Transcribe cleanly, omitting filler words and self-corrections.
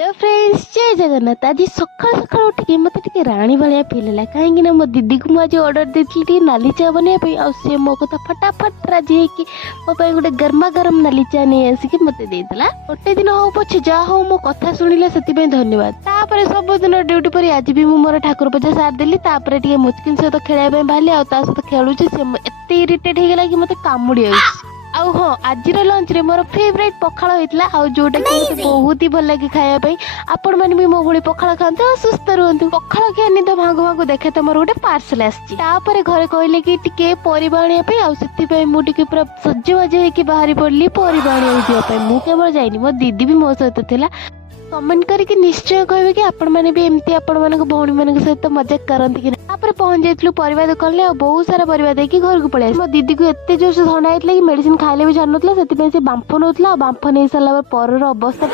Hello friends, जय जगन्नाथ। आज सकाल सकाल उठिक मत राणी भाया फिल है कहीं मो दीदी को मुझे ऑर्डर देती नाली चा बनवाई सी मो कथा फटाफट राजी होगी मो गोटे गर्मा गरम नाली चा नहीं आसिक मत देदेला। गोटे दिन हो पछे जा हो मो कथा शुणिले से धन्यवाद। तापर सब दिन ड्यूटी पर आज भी मोर ठाकुर पूजा सारदेली मुचकिन सहित खेल बाहरी सहित खेलुचे एत इरिटेट हो गला कि मत कामुड़ी आउ हाँ आज लंच रे मोर फेवरेट पखाड़ होता आउ जोटा कि मते बहुत ही भल लगे खायापी। आपण मैंने भी मो भली पखाड़ खाते और सुस्थ रुहतु। पखाड़ खिया निद भांगु भांगु देखे तो मोर गोटे पार्सल आसपर घरे कहले कि टिके परिबा आनिया आउ से मुझे पूरा सजबाज होकर बाहरी पड़ी परिबा आनिया मु केवल जाइनी मो दीदी भी मो सहित थिला। कमेंट करके निश्चय कहबे कि आपण माने भी एमती आपण मानक भौणी मानक सहित मजाक करंती कि तापर पहुंच जाइतलु परिबा दुकान ले बहुत सारा परिबा देकी घर को पळे मो दीदी को एते जोर से थंडा आइतला कि मेडिसिन खाइले भी जान नतला सेति पे से बांफ नउतला बांफ नै साला पर अवस्था